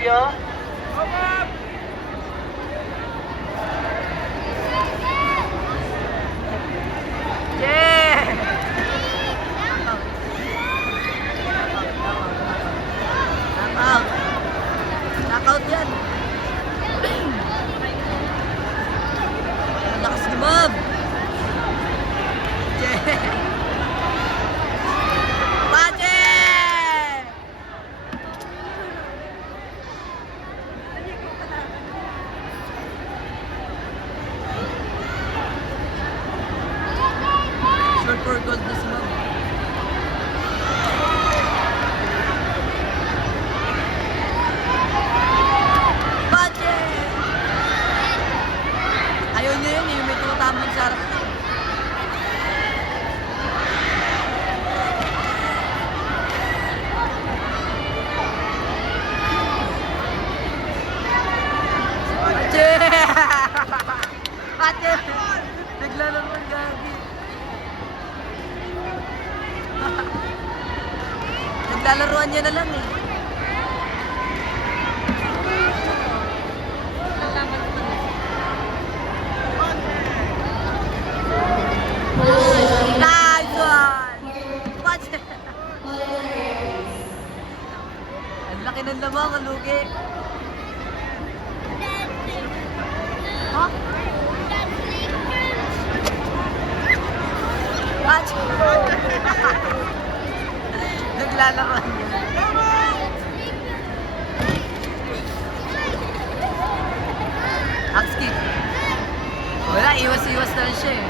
Emilio. Yeah! Knockout. Knockout yan. Lakas ni Bob. Yeah! For gold na si Ma'am. Budget! Ayaw niya yun eh, may tumatamang sa harap. Budget! Budget! Naglalaro ng gagi. Naglalaruan niya na lang eh. Nice one! Watch it! Ang laki ng lamang, ang lugi. Huh? Watch it! Naglalaroan niya. Axe kick. Wala, iwas-iwas na siya eh.